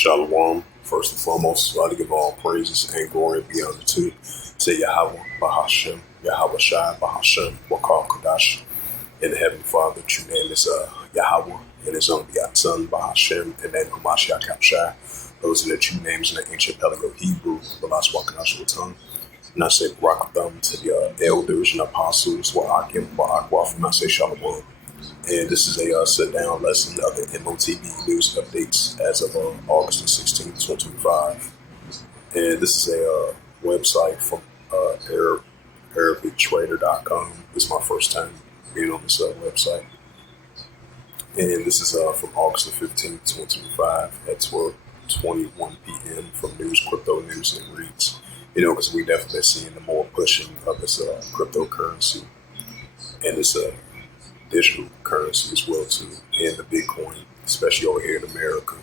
Shalom. First and foremost, I to give all praises and glory be unto to Yahweh, Bahashem, Yahweh Shai, Bahashem, Wakar Kodash, and the Heavenly Father. True name is Yahweh, and His only begotten Son, Bahashem, and then Hamashiach Shai. Those are the true names in the ancient Paleo Hebrew, the last Wakanash tongue. And I say rock them to the elders and apostles, Wa'akim, Wa'akwa, and I say Shalom. And this is a sit-down lesson of the M.O.T.B news updates as of August the 16th, 2025. And this is a website from ArabicTrader.com. This is my first time being on this website. And this is from August the 15th, 2025 at 12:21 p.m. from News, Crypto News, and Reads. You know, because we definitely been seeing the more pushing of this cryptocurrency and this digital currency as well too, and the Bitcoin, especially over here in America,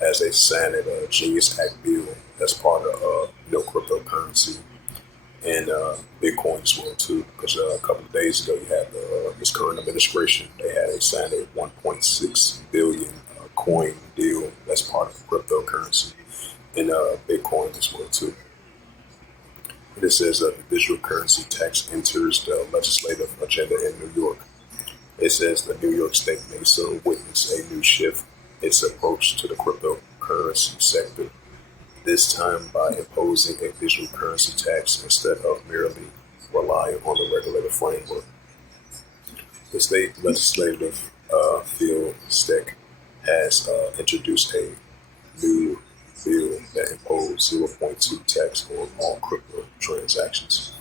as they signed a Genius Act bill as part of cryptocurrency and Bitcoin as well too. Because a couple of days ago, you had this current administration, they had signed a 1.6 billion coin deal that's part of cryptocurrency and Bitcoin as well too. And it says that the digital currency tax enters the legislative agenda in New York. It says the New York State may soon witness a new shift in its approach to the cryptocurrency sector, this time by imposing a digital currency tax instead of merely relying on the regulated framework. The state legislative field STEC has introduced a new bill that imposed 0.2 tax on all crypto transactions,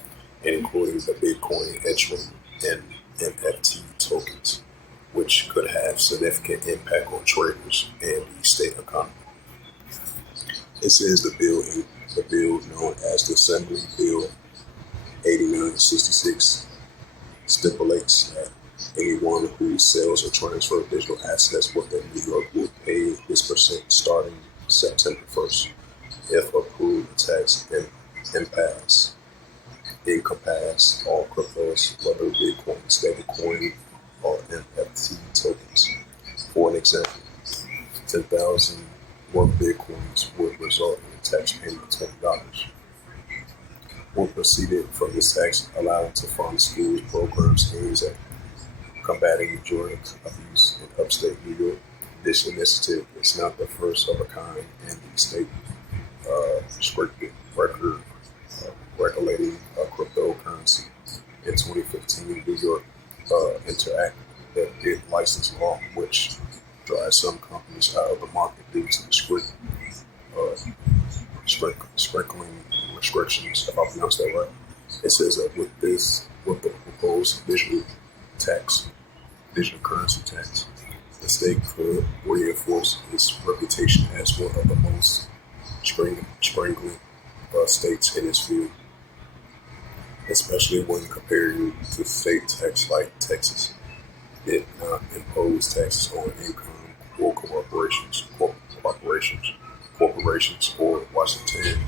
including the Bitcoin, Ethereum, and NFT tokens, which could have significant impact on traders and the state economy. It says the bill known as the Assembly Bill 8966 stipulates that anyone who sells or transfers digital assets within New York will pay this percent starting September 1st. If approved, the tax encompass all cryptos, whether Bitcoin, stablecoin, or NFT tokens. For an example, 10,000 more Bitcoins would result in a tax payment of $20. When proceeded from this tax, allowing to fund schools, programs aimed at combating drug abuse in upstate New York. This initiative is not the first of a kind in the state regulating cryptocurrency. In 2015, New York Interact that did license law, which drives some companies out of the market due to the sprinkling restrictions, if I pronounce that right. It says that with the proposed digital currency tax, the state could reinforce its reputation as one of the most sprinkling states in its field, especially when compared to state tax like Texas. Did not impose taxes on income or corporations, or Washington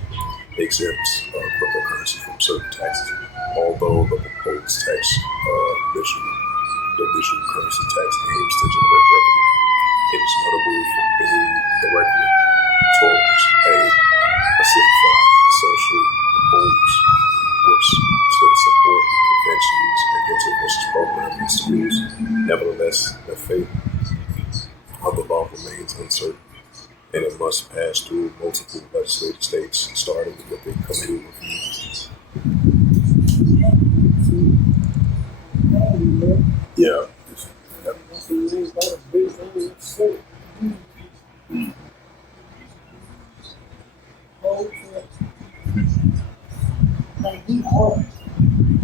exempts cryptocurrency from certain taxes. Although the proposed tax, the digital currency tax aims to generate revenue, it is notable for being directly towards a specified social purpose, which should support preventions and interventions programs in schools. Nevertheless, the fate of the law remains uncertain, and it must pass through multiple legislative states, starting with a committee review. Yeah.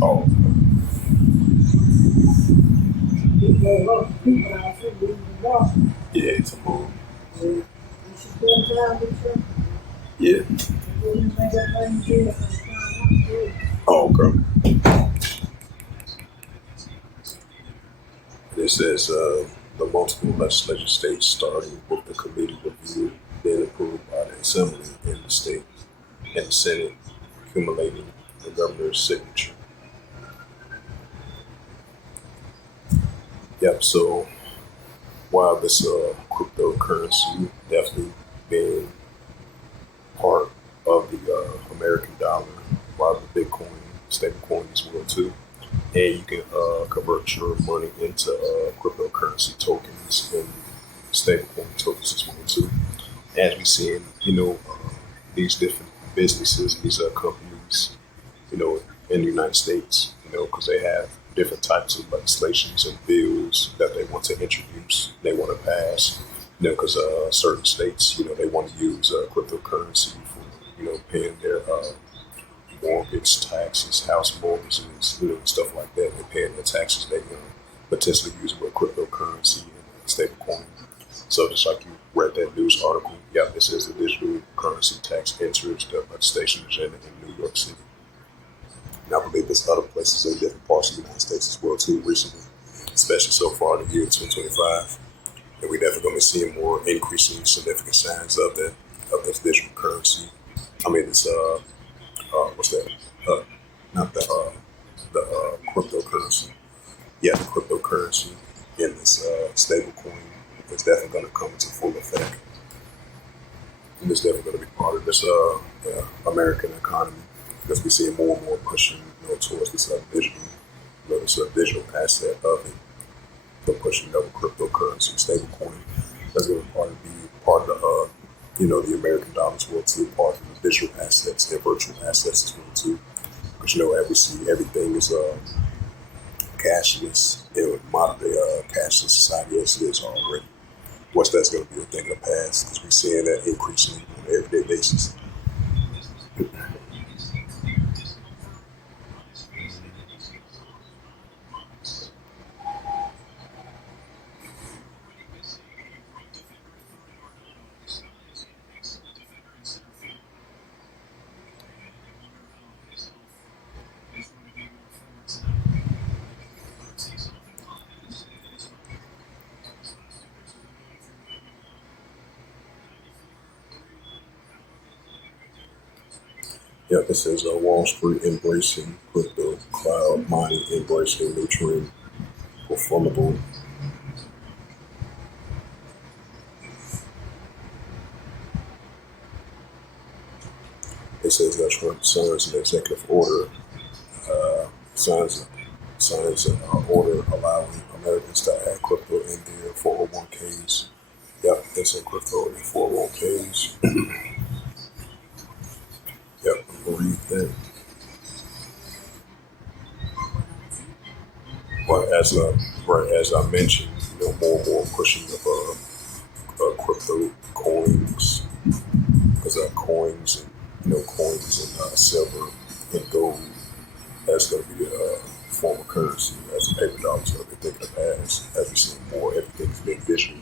Oh. Yeah, it's a move. Yeah. Oh, okay. It says the multiple legislative states, starting with the committee review, then approved by the Assembly in the state and the Senate, accumulating the governor's signature. Yep. So while this cryptocurrency definitely been dollar, a lot of the Bitcoin, stable coin as well too. And you can convert your money into cryptocurrency tokens and stablecoin tokens as well too. As we see in, these different businesses, these companies, in the United States, because they have different types of legislations and bills that they want to introduce, they want to pass, because certain states, they want to use cryptocurrency for, paying their mortgage taxes, house mortgages, stuff like that. They're paying their taxes. They potentially use it with cryptocurrency and stablecoin. So just like you read that news article, yeah, this is the digital currency tax enters the legislation agenda in New York City. And I believe there's other places in different parts of the United States as well too recently, especially so far in the year 2025. And we're definitely going to be seeing more increasing significant signs of that, of this digital currency. I mean, this what's that? Not the cryptocurrency. Yeah, the cryptocurrency in this stable coin is definitely going to come into full effect. And it's definitely going to be part of this American economy because we're seeing more and more pushing towards this digital, this digital asset of it. They're pushing double cryptocurrency, stable coin. That's going to be part of the the American dollar as well too, part of the digital assets and virtual assets as well too. Because as we see, everything is cashless, modern day cashless society as it is already. What's that's going to be a thing of the past because we're seeing that increasing on an everyday basis. Yeah, this is Wall Street embracing crypto, cloud mining embracing new trend, performable. It says that Trump signs an executive order, uh, signs signs an order allowing Americans to add crypto in their 401ks. Yep, it's in crypto in 401ks. Yep, read that. But as I mentioned, more and more pushing of crypto coins because coins and coins and silver and gold that's going to be the form of currency as a paper dollar is going to be thinking of as we see more everything's being digital,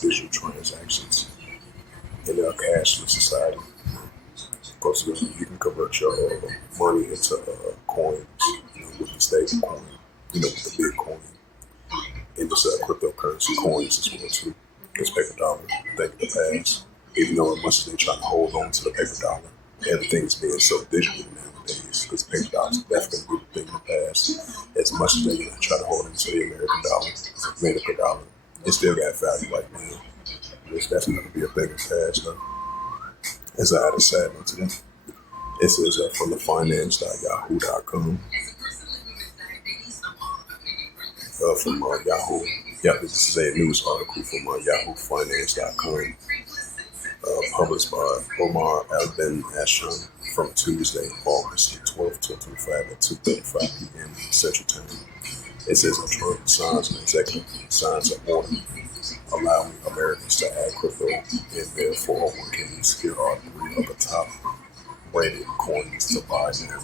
digital transactions in a cashless society. Of course, you can convert your money into coins, with the stable coin, with the Bitcoin, and this cryptocurrency coins as well too. This paper dollar, thing in the past, even though as much as they try to hold on to the paper dollar, everything's being so digital nowadays because paper dollars are definitely going to be the thing in the past. As much as they try to hold on to the American dollar, the American dollar, it still got value right now. It's definitely going to be a thing in the past though. As I had a sad note to them. It says from the finance.yahoo.com. From Yahoo. Yeah, this is a news article from yahoofinance.com, published by Omar Al-Ben Ashram from Tuesday, August 12th, 2025 at 2:35 p.m. Central Time. It says Trump signs an executive signs an order allowing Americans to add crypto in their 401ks. Here are three of the top rated coins to buy now.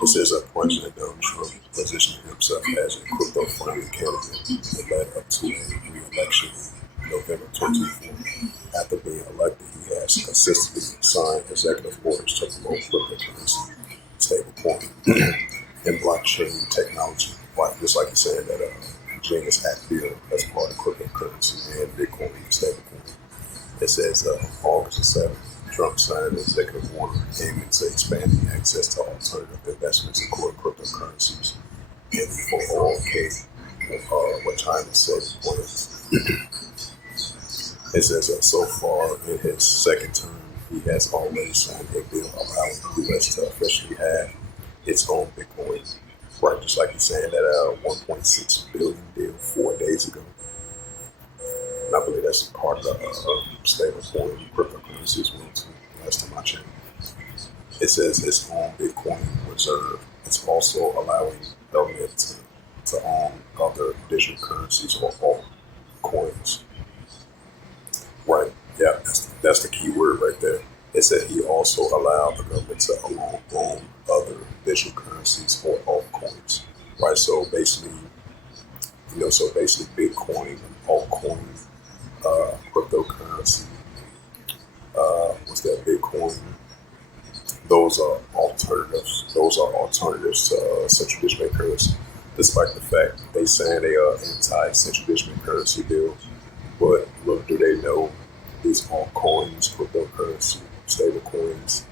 It says that President Donald Trump positioned himself as a crypto-friendly candidate and led up to a re-election in November 2024. After being elected, he has consistently signed executive orders to promote cryptocurrency, stablecoin, and blockchain technology. Like, just like you're saying that Genius Act bill as part of cryptocurrency and Bitcoin and stablecoin. It says August 7th. Trump signed an executive order aiming to expanding access to alternative investments, including cryptocurrencies and 401k retirement saving plans. It says so far in his second term, he has already signed a bill allowing the U.S. to officially have its own Bitcoin. Right, just like he's saying that 1.6 billion deal 4 days ago. And I believe that's part of the stablecoin cryptocurrency as well too. Last time I checked, it says its own Bitcoin reserve. It's also allowing government to own other digital currencies or altcoins. Right. Yeah, that's the key word right there. It said he also allowed the government to own other digital currencies or altcoins. Right. So basically, Bitcoin, altcoin, cryptocurrency, what's that? Bitcoin. Those are alternatives. Those are alternatives to central digital currency. Despite the fact they saying they are anti-central digital currency bill, but look, do they know these altcoins, cryptocurrency, stable coins?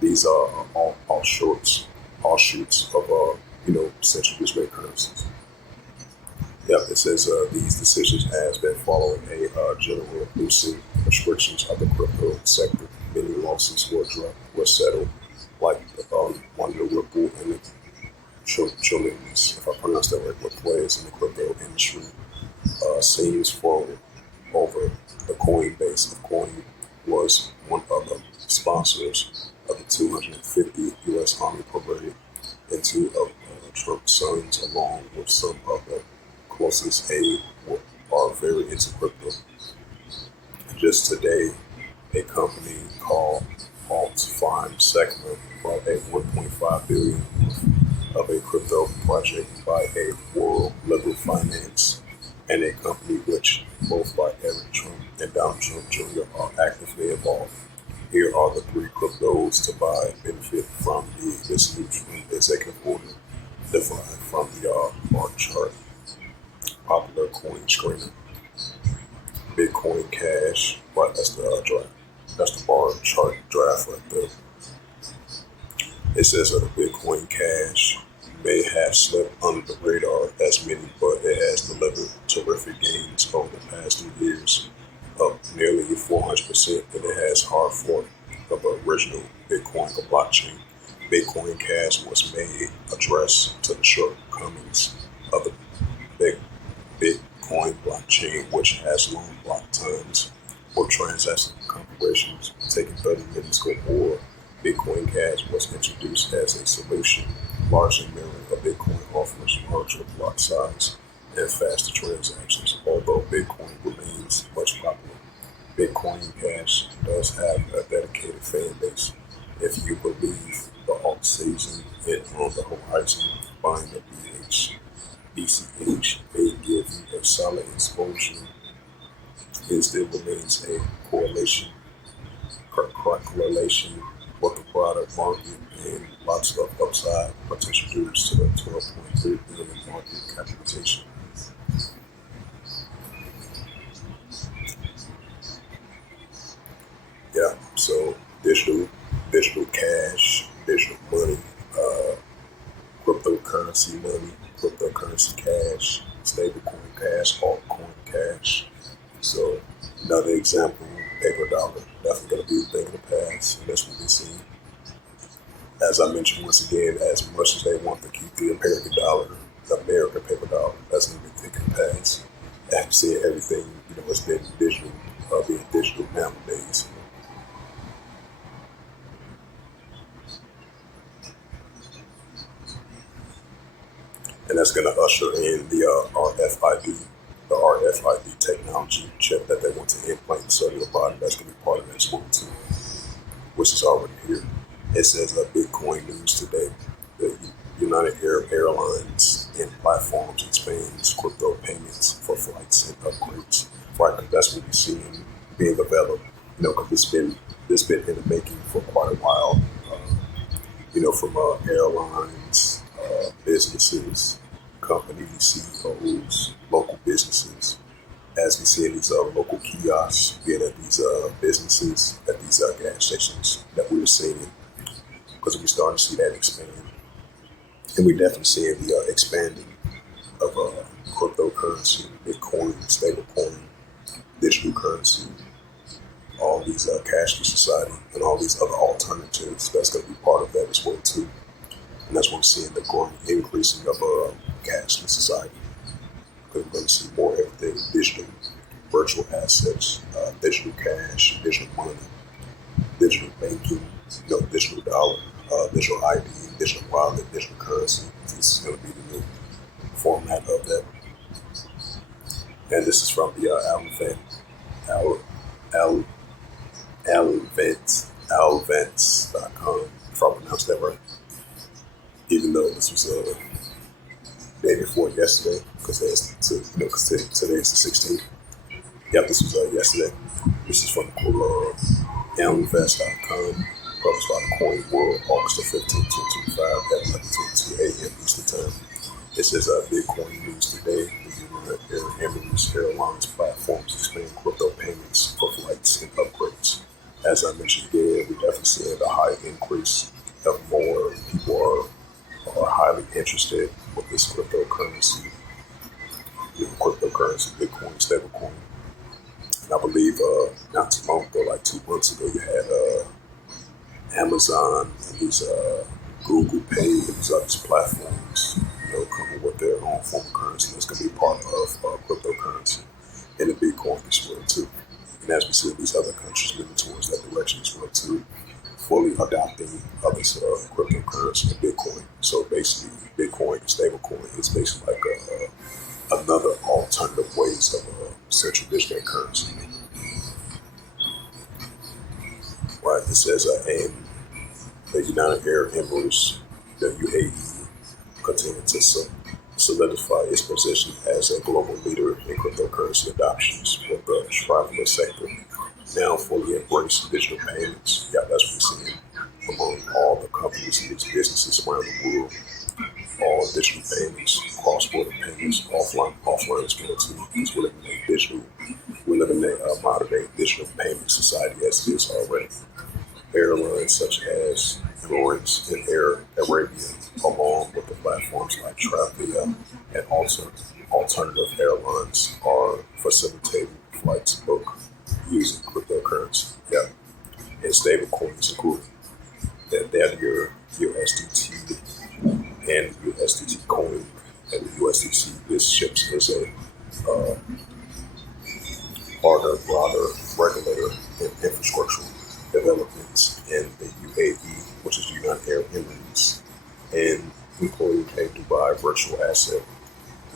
These are all offshoots of central digital currencies. Yep, it says these decisions has been following a general loosening restrictions of the crypto sector. Many lawsuits were settled, like one of the Ripple and the Trillions, if I pronounce that right, were players in the crypto industry. Scenes forward over the Coinbase. The Coin was one of the sponsors of the 250 U.S. Army parade, and two of Trump's sons, along with some of the closest aide, are very into crypto. Just today, a company called M.O.T.B bought a 1.5 billion of a crypto project by a world liberal finance and a company which both by Eric Trump and Donald Trump Jr. are actively involved. Here are the three cryptos to buy benefit from this new Trump executive order derived from the bar chart. Popular coin screener. Bitcoin Cash. Right, that's the draft. That's the bar chart draft right there. It says that the Bitcoin Cash may have slipped under the radar as many, but it has delivered terrific gains over the past 2 years, up nearly 400%, and it has hard fork of the original Bitcoin blockchain. Bitcoin Cash was made address to the shortcomings of the Bitcoin blockchain, which has long block times for transaction configurations taking 30 minutes or more. Bitcoin Cash was introduced as a solution, largely mirroring a Bitcoin offers larger block size and faster transactions, although Bitcoin remains much popular. Bitcoin Cash does have a dedicated fan base. If you believe the alt season is on the horizon, buying the BCH may give you a solid exposure. It still remains a correlation with the product market and lots of upside potential due to the 12.3 billion market capitalization. Yeah, so digital cash, digital money, cryptocurrency money, cryptocurrency cash, stablecoin cash, altcoin cash. So another example, paper dollar, definitely going to be a thing of the past, and that's what we see. As I mentioned once again, as much as they want to keep the American dollar, the American paper dollar, that's going to be a thing of the past. And I'm seeing everything, has been digital, being digital nowadays. And that's going to usher in the RFID technology chip that they want to implant in the cellular body. That's going to be part of that school too, which is already here. It says Bitcoin news today. The United Arab Airlines and platforms expands crypto payments for flights and upgrades. Right, that's what we're seeing being developed. Because it's been in the making for quite a while. From airlines, businesses, companies, CEOs, local businesses. As we see these local kiosks being at these businesses, at these gas stations that we were seeing, because we started to see that expand. And we definitely seeing the expanding of cryptocurrency, Bitcoin, stablecoin, digital currency, all these cashless society and all these other alternatives that's going to be part of that as well too. And that's what we're seeing, the growing increasing of cashless society. Because we're going to see more everything digital, virtual assets, digital cash, digital money, digital banking, digital dollar, digital ID, digital wallet, digital currency. This is going to be the new format of that. And this is from the Alvents.com, if I pronounced that right. Even though this was day before yesterday, because today is the 16th. Yeah, this was yesterday. This is from Mvest.com, published by the Coin World, August the 15th, 2025, at 11:22 a.m. Eastern Time. It says Bitcoin news today. The Emirates Airlines platforms expand crypto payments for flights and upgrades. As I mentioned again, we definitely see a high increase of more people are highly interested with this cryptocurrency, Bitcoin, stablecoin. And I believe not too long ago, like 2 months ago, you had Amazon and these Google Pay and these other platforms, coming with their own form of currency that's going to be part of cryptocurrency and the Bitcoin as well too. And as we see these other countries moving towards that direction as well too, fully adopting other cryptocurrency and Bitcoin. So basically, Bitcoin and stablecoin is basically like another alternative ways of central digital currency. Right, it says and the United Arab Emirates, the UAE, continue to solidify its position as a global leader in cryptocurrency adoptions, with the traveler sector now fully embrace digital payments. Yeah, that's what we're seeing among all the companies and these businesses around the world. All digital payments, cross-border payments, offline as well too. Because we're living in a digital, modern day digital payment society as it is already. Airlines such as Emirates and Air Arabia, along with the platforms like Travia and alternative airlines, are facilitating flights booked using cryptocurrency. Yeah, and stablecoins include that your USDT and USDT coin, and the USDC. This ships is a broader regulator and infrastructural developments in the UAE, which is United Arab Emirates, and including a Dubai virtual asset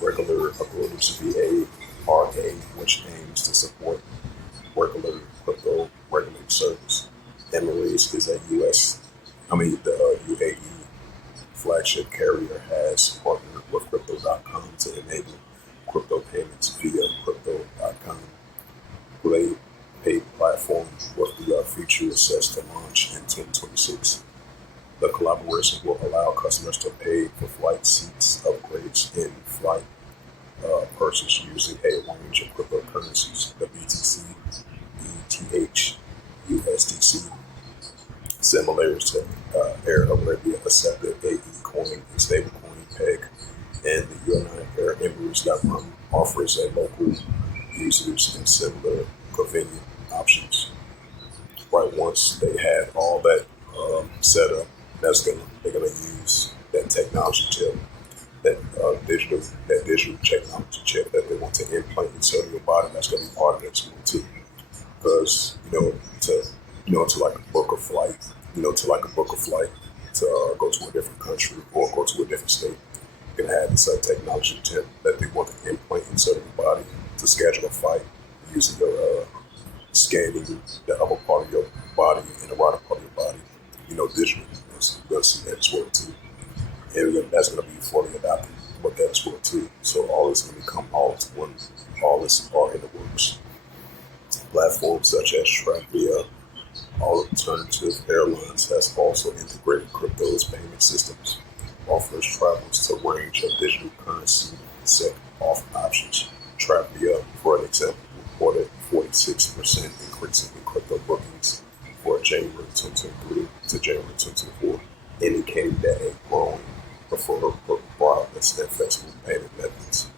regular agreements VARA, which aims to support regular crypto regulated service. Emirates is the UAE flagship carrier has partnered with Crypto.com to enable crypto payments via Crypto.com. Play paid platform with the feature set to launch in 2026. The collaboration will allow customers to pay for flight seats, upgrades, and flight purchase using a range of cryptocurrencies: the BTC, ETH, USDC. Similar to Air Arabia accepted AE coin and stablecoin peg, and the United Arab Emirates offers a local users and similar convenient options. Right, once they had all that set up, they're gonna use that technology chip, that digital technology chip that they want to implant inside your body. That's gonna be part of it too, because to like a book a flight, to go to a different country or go to a different state. You're gonna have this technology tip that they want to implant inside of your body to schedule a flight using your scanning the upper part of your body and the right part of your body, digitally. You're gonna see that as well too, and that's gonna be fully adopted with that as well too. So all this is gonna become all to one. All this are in the works. Platforms such as Travia, alternative airlines, has also integrated crypto's payment systems, offers travelers to a range of digital currency set off options. Travia, for an example, reported 46% increase in crypto bookings for January 2023 to January 2024, indicating that a growing preferred for broadness and flexible payment methods.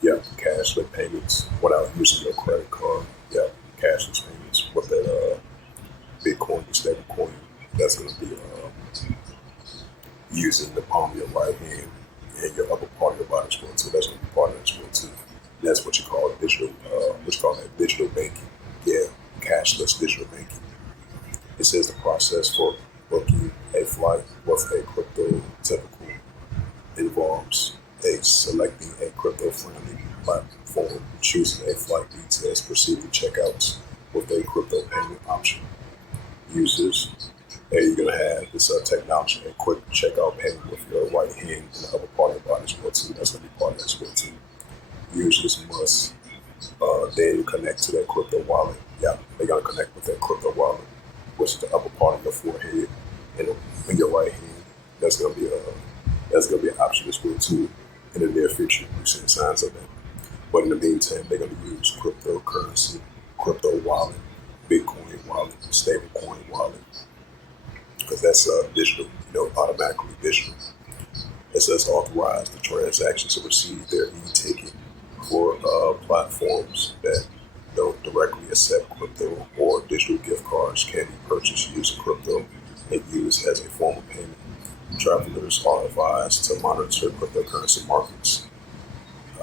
Yeah, cashless payments without using your credit card. Yeah, cashless payments with that Bitcoin, the stable coin, that's going to be using the palm of your right hand and your upper part of your body as well too. That's going to be part of it as well too. And that's what you call digital, what you call that digital banking. Yeah, cashless digital banking. It says the process for booking a flight with a crypto typical involves selecting a crypto-friendly platform, choosing a flight details, proceeding checkouts with a crypto payment option. Users, you're going to have this technology, a quick checkout payment with your right hand and the upper part of your body as well too. That's going to be part of that as well too. Users must then connect to that crypto wallet. Yeah, they're going to connect with that crypto wallet, which is the upper part of your forehead and in your right hand. That's going to be an option as well too in the near future. We've seen signs of that. But in the meantime, they're going to use cryptocurrency, crypto wallet, Bitcoin wallet, stablecoin wallet, because that's digital, automatically digital. It says authorize the transactions to receive their e-ticket for platforms that don't directly accept crypto or digital gift cards can be purchased using crypto and used as a form of payment. Travelers are advised to monitor cryptocurrency markets,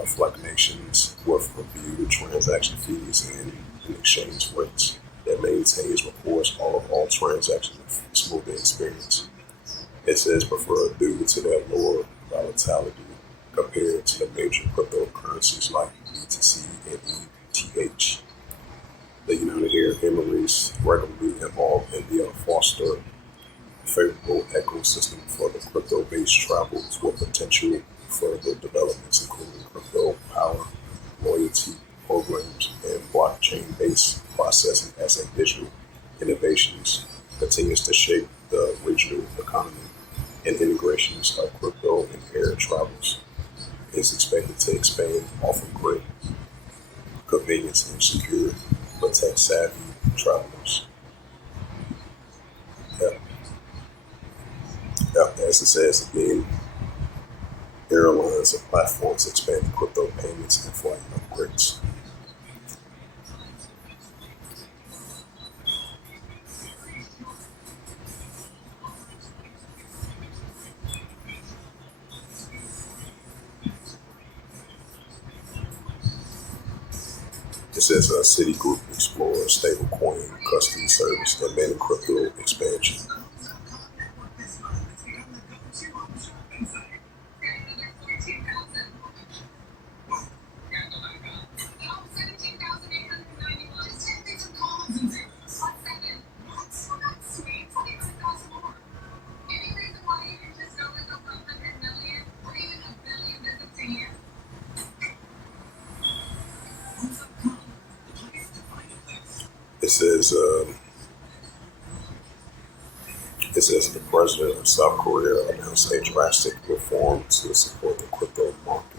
flag nations with review transaction fees and exchange rates that maintains reports of all transactions with smooth experience. It says preferred due to their lower volatility compared to the major cryptocurrencies like BTC and ETH. The United Arab Emirates regularly involved in the foster favorable ecosystem for the crypto-based travels with potential further developments, including crypto power, loyalty programs, and blockchain-based processing as a digital innovations continues to shape the regional economy and integrations of crypto and air travels is expected to expand, offering great convenience and secure for tech-savvy travelers. Yeah. As it says again, airlines and platforms expand crypto payments and flight upgrades. It says Citigroup explores stablecoin custody service and many crypto expansion. It says the president of South Korea announced a drastic reform to support the crypto market.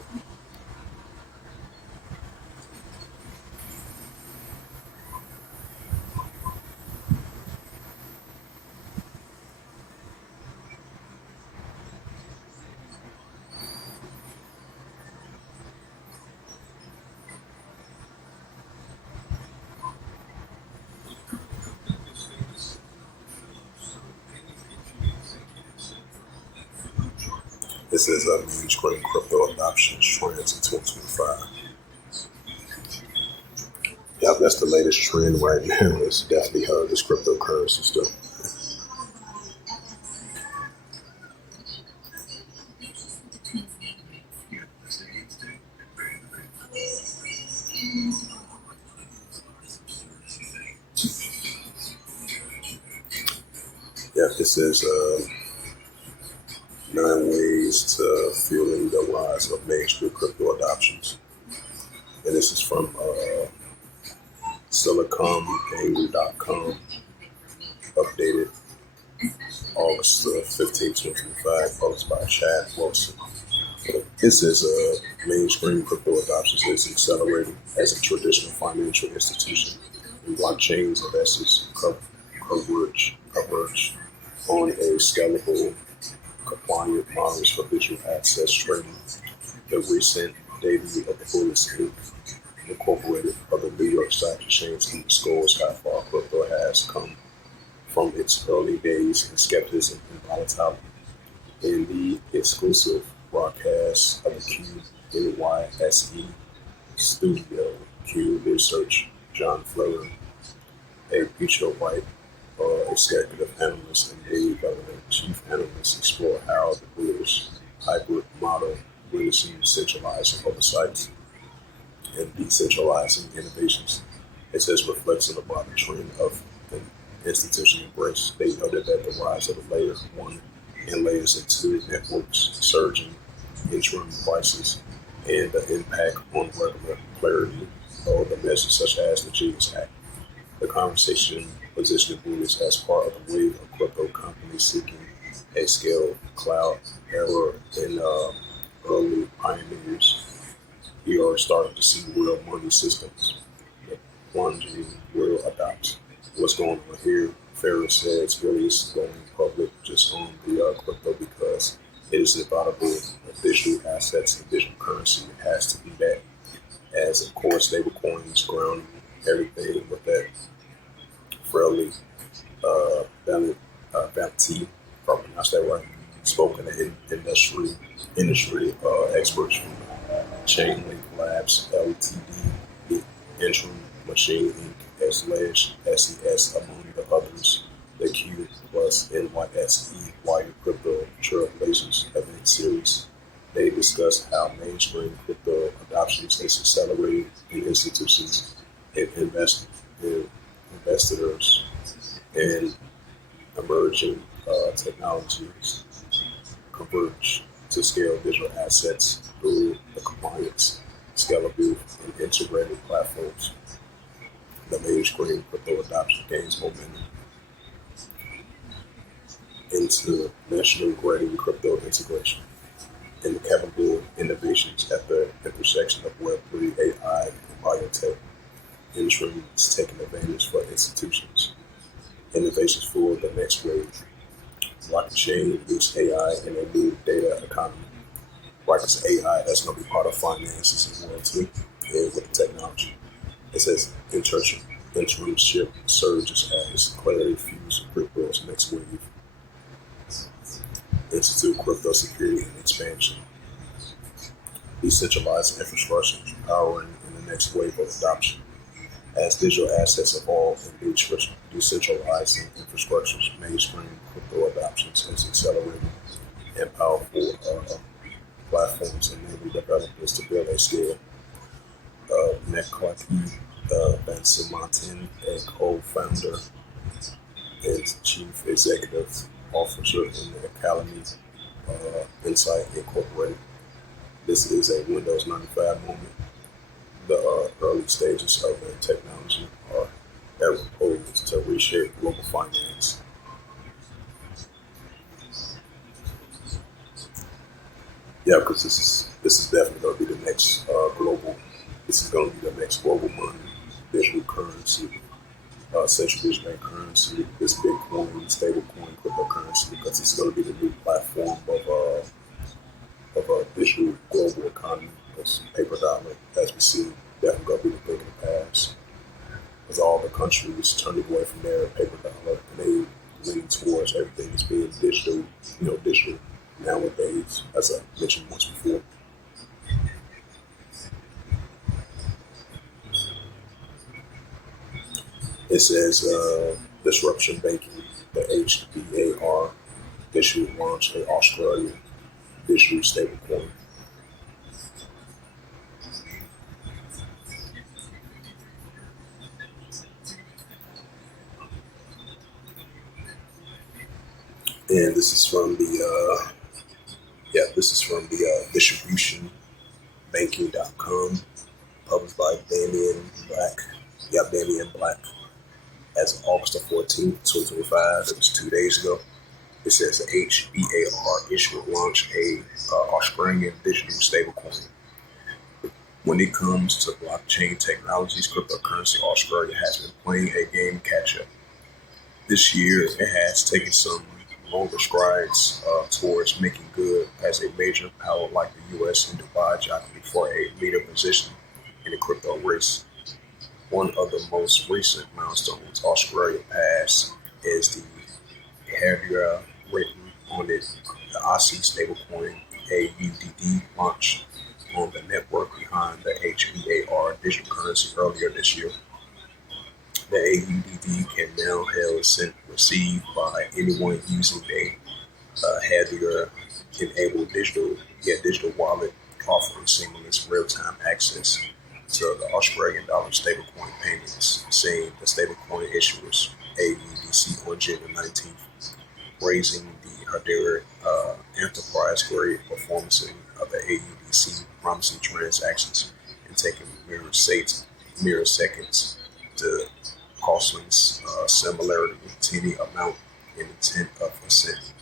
This is a mainstream crypto adoption trends in 2025. Yeah, that's the latest trend right now. It's definitely this cryptocurrency stuff. Yeah, this is 9 ways to fueling the rise of mainstream crypto adoptions. And this is from siliconangle.com, updated August 15, 2025, published by Chad Wilson. This is mainstream crypto adoption is accelerating as a traditional financial institution. And blockchains investors coverage on a scalable, compliant models for digital access trading. The recent debut of Bullis Inc. Incorporated of the New York Stock Exchange underscores how far crypto has come from its early days in skepticism and volatility. In the exclusive broadcast of the QNYSE studio, Q Research, John Fleur, a future white executive analyst and Dave Government chief analyst, explore how the British hybrid model brings centralizing oversight and decentralizing innovations. It says reflects on the broader trend of an institutional embrace. They noted that the rise of the layer one and layers into networks, surging interim prices, and the impact on regular clarity of the measures such as the Genius Act. The conversation positioned Buddhists as part of the wave of crypto companies seeking a scale cloud era in early pioneers. We are starting to see real money systems that plunging real adopt. What's going on here? Ferris says really is going public just on the crypto because it is inevitable of digital assets and digital currency. It has to be that. As of course, stable coins grounding everything with that fairly Valenti, if I pronounce that right, spoken to industry experts from Chainlink Labs, Ltd, Interim Machine Inc., SES, among the others. The Q plus NYSE Wired Crypto Trailblazers event series. They discuss how mainstream crypto adoption is accelerating in institutions and investors and emerging technologies converge to scale digital assets through the compliance, scalable, and integrated platforms. The mainstream crypto adoption gains momentum into national grading crypto integration and capable innovations at the intersection of Web3, AI, and biotech. Industry is taking advantage for institutions. Innovations for the next wave. Blockchain use AI in a new data economy. Like it's AI that's going to be part of finances as well too, and with the technology. It says internship surges as clarity fuels crypto's next wave. Institute crypto security and expansion. Decentralized infrastructure powering in the next wave of adoption. As digital assets evolve and decentralizing infrastructures, mainstream crypto adoptions is accelerating and powerful platforms enable developers to build a scale. McCarthy, Benson Martin, a co-founder and chief executive officer in the Academy Insight Incorporated. This is a Windows 95 moment. The early stages of the technology are ever poised to reshape global finance. Yeah, because this is definitely going to be the next global. This is going to be the next global money, digital currency, central digital bank currency, this Bitcoin, stablecoin, cryptocurrency, because it's going to be the new platform of a digital global economy. Because paper dollar, as we see, definitely going to be the thing of the past. As all the countries turning away from their paper dollar and they lean towards everything as being digital, digital nowadays, as I mentioned once before. It says disruption banking, the HBAR issue launched in Australia, digital stablecoin. And this is from the distributionbanking.com, published by Damian Black. Yeah, Damian Black. As of August the 14th, 2025, it was 2 days ago. It says the HBAR issuer launched a Australian digital stablecoin. When it comes to blockchain technologies, cryptocurrency, Australia has been playing a game catch up. This year, it has taken some longer strides towards making good as a major power like the U.S. and Dubai jockey for a leader position in the crypto race. One of the most recent milestones Australia passed is the Headwear written on it, the Aussie stablecoin AUDD launched on the network behind the HBAR digital currency earlier this year. The AUDD can now held sent received by anyone using a Headwear enabled digital wallet offering seamless real-time access to the Australian dollar stablecoin payments, saying the stablecoin issuers AUDC on January 19th, raising the Hedera enterprise-grade performance of the AUDC, promising transactions and taking mere seconds to costing similarity teeny amount in the tenth of a cent.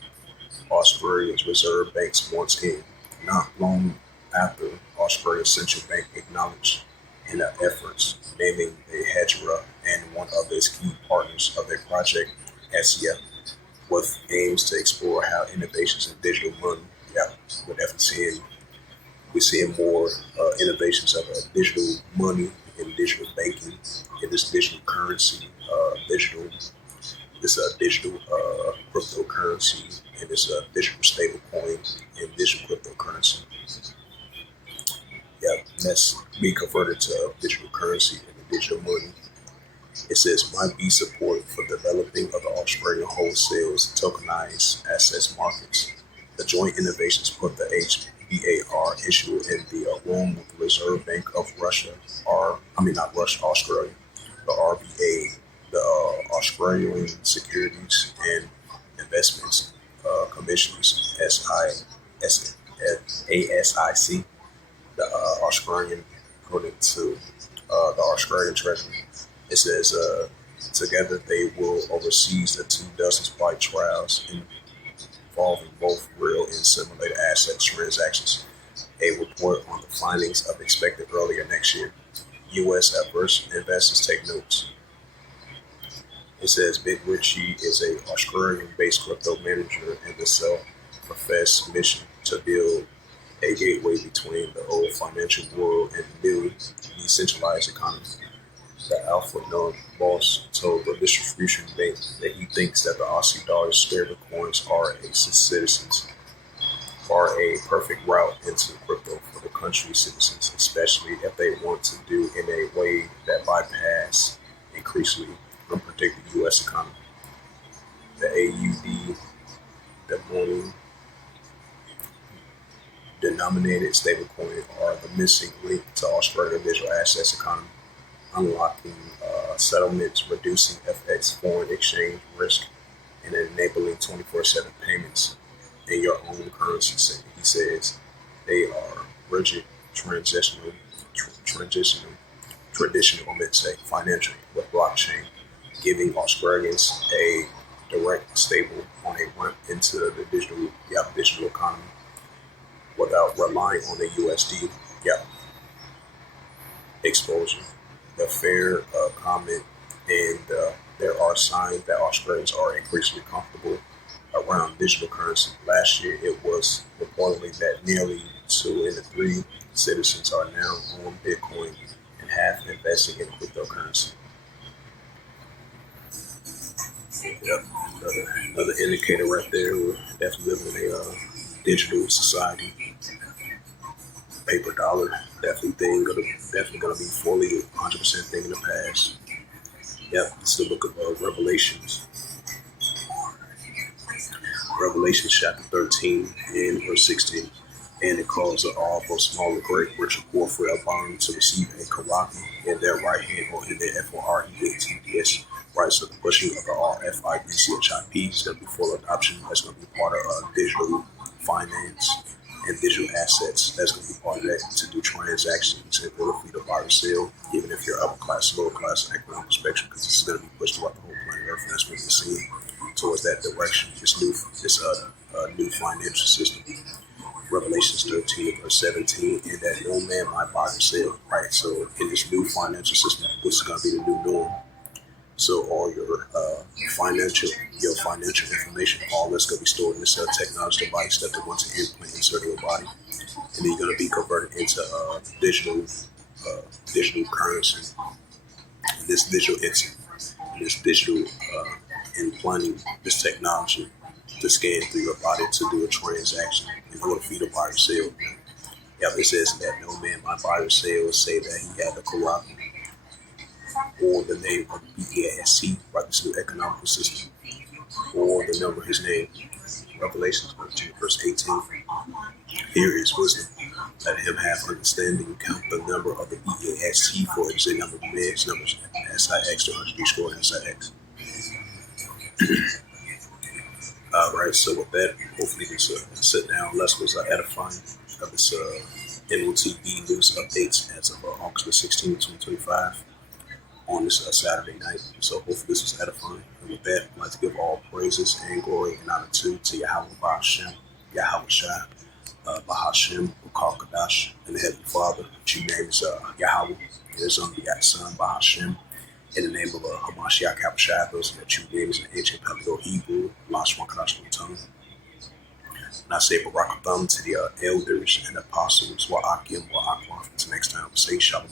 Australia's Reserve Bank's once again, not long after Australia's central bank acknowledged in their efforts, naming the Hedera and one of its key partners of their project, SEF, with aims to explore how innovations in digital money, yeah, we're definitely seeing more innovations of digital money and digital banking and this digital currency, digital cryptocurrency and this digital stable coin and digital cryptocurrency. Yeah, that's being converted to digital currency and digital money. It says might be support for developing of the Australian wholesale tokenized assets markets. The joint innovations put the HBAR issue in the room with the Reserve Bank of Russia, not Russia, Australia, the RBA, the Australian Securities and Investments Commissioners, ASIC, the Australian, according to the Australian Treasury. It says together they will oversee the 24 flight trials involving both real and simulated asset transactions. A report on the findings of expected earlier next year. U.S. adverse investors take notes. It says Big Richie is an Australian-based crypto manager and the self-professed mission to build a gateway between the old financial world and the new decentralized economy. The Alpha Node boss told the distribution bank that he thinks that the Aussie dollar stablecoins are a perfect route into crypto for the country's citizens, especially if they want to do in a way that bypass increasingly unpredictable U.S. economy. The AUD, the morning denominated stablecoin, are the missing link to Australia's digital assets economy, unlocking settlements, reducing FX foreign exchange risk, and enabling 24/7 payments in your own currency. He says they are rigid, traditional, let's say, financial with blockchain, giving Australians a direct, stable on a ramp into the digital economy without relying on the USD exposure. The fair comment, and there are signs that Australians are increasingly comfortable around digital currency. Last year, it was reportedly that nearly 2 in 3 citizens are now on Bitcoin and half investing in cryptocurrency. Yep, another indicator right there. We're definitely living in a digital society. Paper dollar definitely gonna be fully 100% thing in the past. Yep, it's the book of Revelations. Revelation chapter 13 and verse 16. And it calls all, both small and great, rich and poor, for a bond to receive a karaki in their right hand or in their FOREATS. Right, so the pushing of the RFIDCHIP is going to be full adoption. That's going to be part of digital finance and digital assets. That's going to be part of that to do transactions in order for you to buy or sell, even if you're upper class, lower class, economic spectrum, because this is going to be pushed throughout the whole planet Earth. And that's what we're seeing towards that direction. This new financial system. Revelations 13 verse 17, and that no man might buy or sell. Right, so in this new financial system, which is going to be the new norm. So all your financial information, all that's going to be stored in this technology device that they want to implant inside your body, and then you're going to be converted into digital digital currency, this digital entity, this digital implanting this technology to scan through your body to do a transaction in order for you to buy or sell. Yep, it says that no man might buy or sell say that he had the corrupt or the name of the BAST, right, this new economical system, or the number of his name. Revelations 13, verse 18. Here is wisdom. Let him have understanding. Count the number of the BAST, for it is a number of man's numbers. SIX, 200 score SIX. All right, so with that, hopefully this sit down lesson was edifying of this M.O.T.B news updates as of August the 16th, 2025 on this Saturday night. So hopefully this was edifying. And with that, I'd like to give all praises and glory and honor to Yahweh Bahashem, Yahweh Shai, Bahashem, Bakal Kadash, and the Heavenly Father. Which your name is Yahweh, and his own begotten Son, Bahashem. In the name of Hamashiach Habashai, those that true names in ancient Paleo Hebrew, Lashwan Kadash tongue. And I say Barakatham to the elders and apostles, Wa'akim, Wa'akwaf. Until next time, say Shalom.